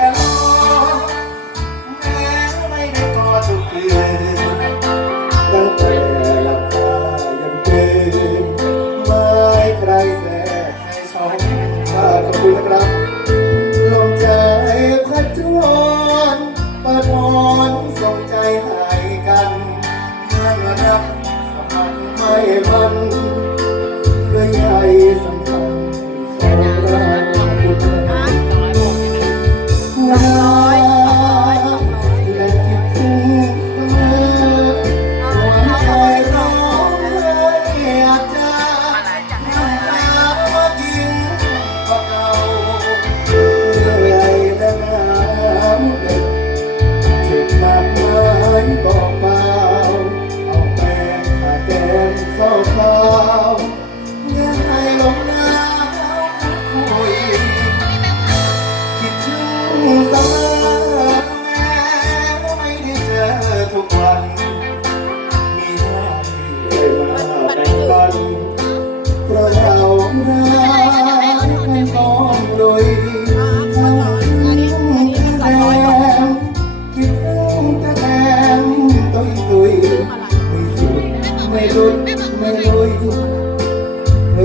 ตลอดแม้ไม่ได้กอดทุกคืนตั้งแต่หลับตายันตื่นไม่ใครแสกให้ชมฝากขอบคุณนะครับลมใจพัดจวนปิดมอนส่งใจให้กันเมื่อรักสัมพันธ์ไม่มันเพื่อใหญ่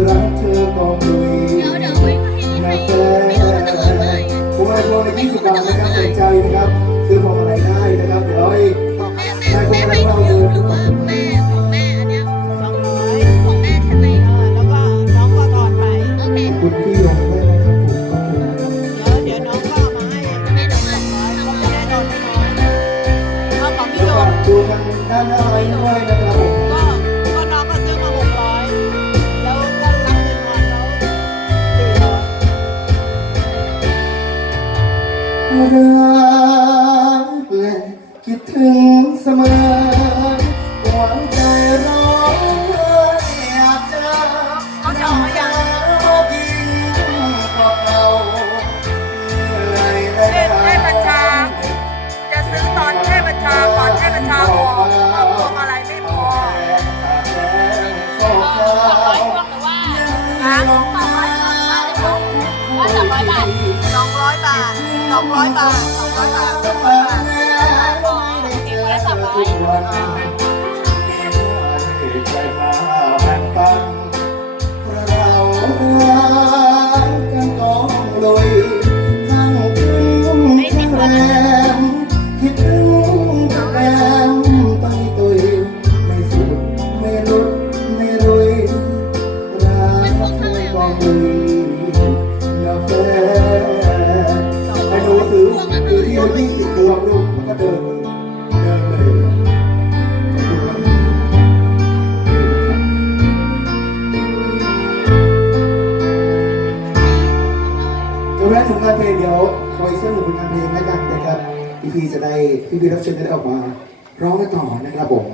รักเธอกองลุยนาแฟผมให้พวงใน20บาทนะครับสนใจนะครับซื้อของอะไรได้นะครับเดี๋ยวให้นายพวงอะไรเราเดินทุกคนแม่ของแม่อันเนี้ยสองร้อยของแม่ใช่ไหมเออแล้วก็น้องก็ทอนไปโอเคคุณที่ลงด้วยนะครับผมขอบคุณนะครับเดี๋ยวเดี๋ยวน้องก็เอามาให้น้องสองร้อยเขาจะได้โดนไม่น้อยเอาของพี่ล้วโยก็มดูทางด้านหน้าไว้ด้วยนะครับผม ฮะสองร้อยพวงว่าสองร้อยบาทสองร้อยบาทสองร้อยบาทสองร้อยบาทสองร้อยบาทอีกคนละสองร้อยมีใจมาแบ่งปันเพราะเรารักกันกองลุย ถือที่ละยี่สิบตัวลูกมันก็เดินเดินไปเลยขอบคุณครับจะแวะถึงงานเพลงเดี๋ยวคอยเสนอผลงานเพลงแล้วกันนะครับพี่พีจะได้พี่พีรับเชิญจะได้ออกมาร้องกันต่อนะครับผม